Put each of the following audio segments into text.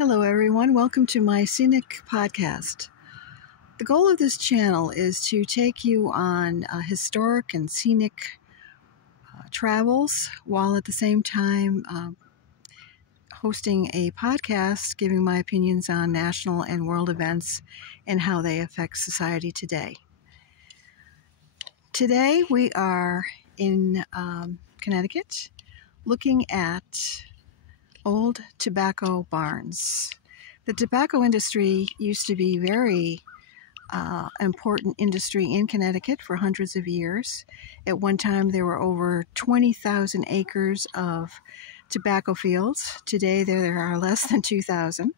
Hello everyone, welcome to my Scenic Podcast. The goal of this channel is to take you on historic and scenic travels while at the same time hosting a podcast giving my opinions on national and world events and how they affect society today. Today we are in Connecticut looking at old tobacco barns. The tobacco industry used to be very important industry in Connecticut for hundreds of years. At one time there were over 20,000 acres of tobacco fields. Today there are less than 2,000,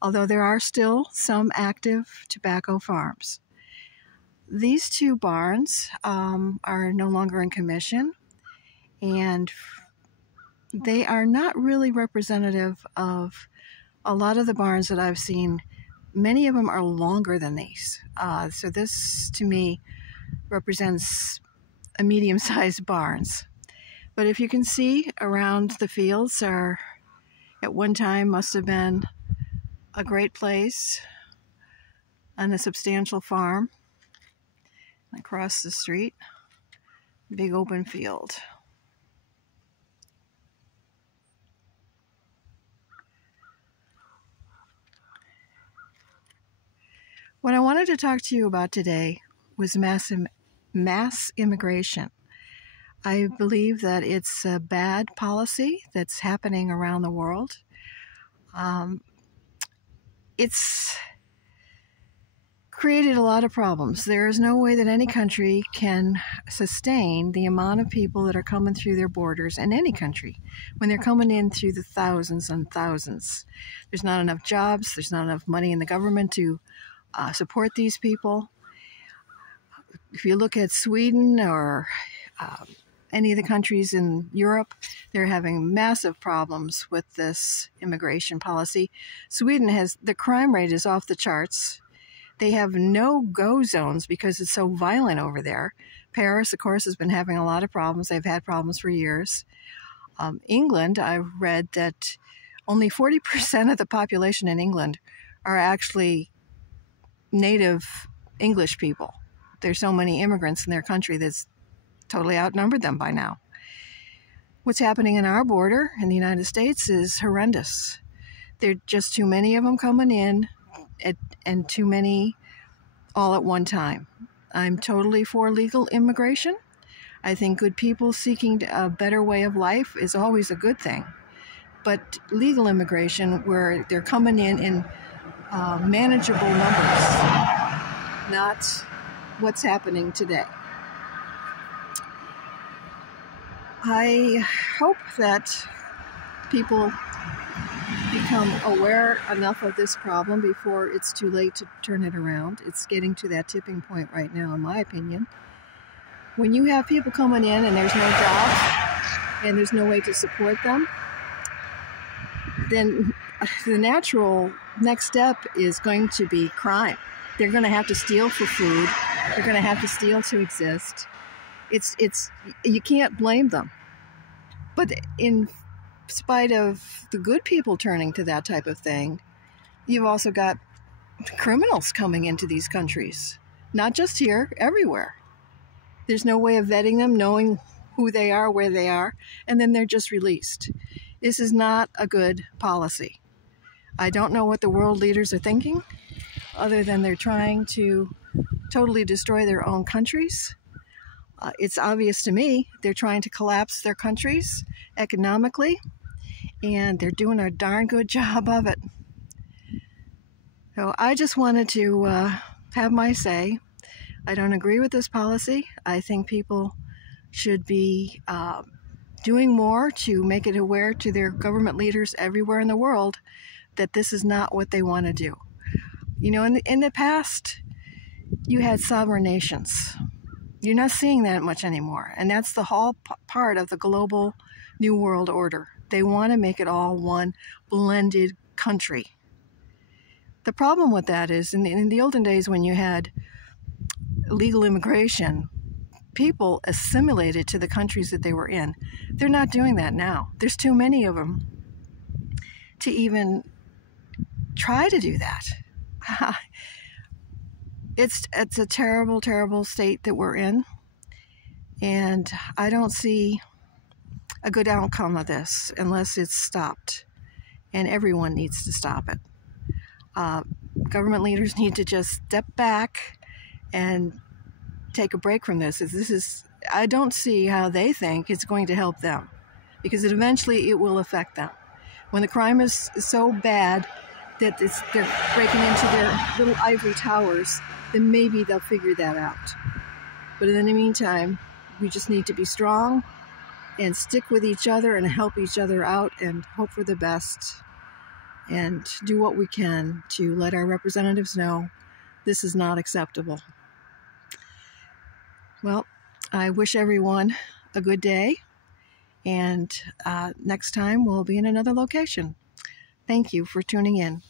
although there are still some active tobacco farms. These two barns are no longer in commission, and they are not really representative of a lot of the barns that I've seen. Many of them are longer than these. So this, to me, represents a medium-sized barns. But if you can see around the fields are, at one time, must have been a great place and a substantial farm. Across the street, big open field. What I wanted to talk to you about today was mass immigration. I believe that it's a bad policy that's happening around the world. It's created a lot of problems. There is no way that any country can sustain the amount of people that are coming through their borders in any country when they're coming in through the thousands and thousands. There's not enough jobs. There's not enough money in the government to support these people. If you look at Sweden or any of the countries in Europe, they're having massive problems with this immigration policy. Sweden has, the crime rate is off the charts. They have no-go zones because it's so violent over there. Paris, of course, has been having a lot of problems. They've had problems for years. England, I've read that only 40% of the population in England are actually native English people. There's so many immigrants in their country that's totally outnumbered them by now. What's happening in our border in the United States is horrendous. There are just too many of them coming in and too many all at one time. I'm totally for legal immigration. I think good people seeking a better way of life is always a good thing. But legal immigration, where they're coming in manageable numbers, not what's happening today. I hope that people become aware enough of this problem before it's too late to turn it around. It's getting to that tipping point right now, in my opinion. When you have people coming in and there's no jobs and there's no way to support them, then the natural next step is going to be crime. They're going to have to steal for food. They're going to have to steal to exist. You can't blame them. But in spite of the good people turning to that type of thing, you've also got criminals coming into these countries. Not just here, everywhere. There's no way of vetting them, knowing who they are, where they are, and then they're just released. This is not a good policy. I don't know what the world leaders are thinking, other than they're trying to totally destroy their own countries. It's obvious to me they're trying to collapse their countries economically, and they're doing a darn good job of it. So I just wanted to have my say. I don't agree with this policy. I think people should be doing more to make it aware to their government leaders everywhere in the world that this is not what they want to do. You know, in the past, you had sovereign nations. You're not seeing that much anymore, and that's the whole part of the global New World Order. They want to make it all one blended country. The problem with that is, in the olden days when you had legal immigration, people assimilated to the countries that they were in. They're not doing that now. There's too many of them to even try to do that. It's a terrible, terrible state that we're in, and I don't see a good outcome of this unless it's stopped, and everyone needs to stop it. Government leaders need to just step back and take a break from this. I don't see how they think it's going to help them, because eventually it will affect them. When the crime is so bad that they're breaking into their little ivory towers, then maybe they'll figure that out. But in the meantime, we just need to be strong and stick with each other and help each other out and hope for the best and do what we can to let our representatives know this is not acceptable. Well, I wish everyone a good day, and next time we'll be in another location. Thank you for tuning in.